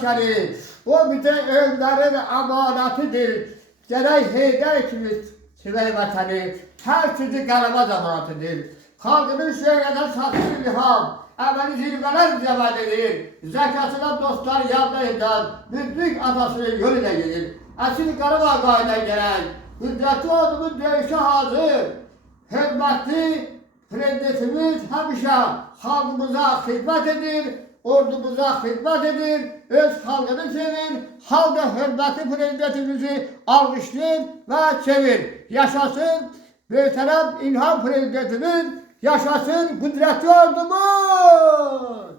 askeri. O bize ölülerin amanetidir. Gerek Heydər kimi sevək vətəni, hər türlü qələbə zəmanətidir. Xalqının şeirədən satır ilham, əməli zirvələr zəvəd edir. Zəkasına dostlar yardım edən, müdrik atasının yoluyla gedir. Əsil Qarabağ qayda gələk, qüdrətli ordumun döyüşə hazır. Hörmətli prezidentimiz həmişə xalqımıza xidmət edir, ordumuza xidmət edir, öz xalqını sevir, xalq da hörmətli prezidentimizi alqışlayır və sevir. Yaşasın möhtərəm İlham prezidentimiz, yaşasın qüdrətli ordumuz!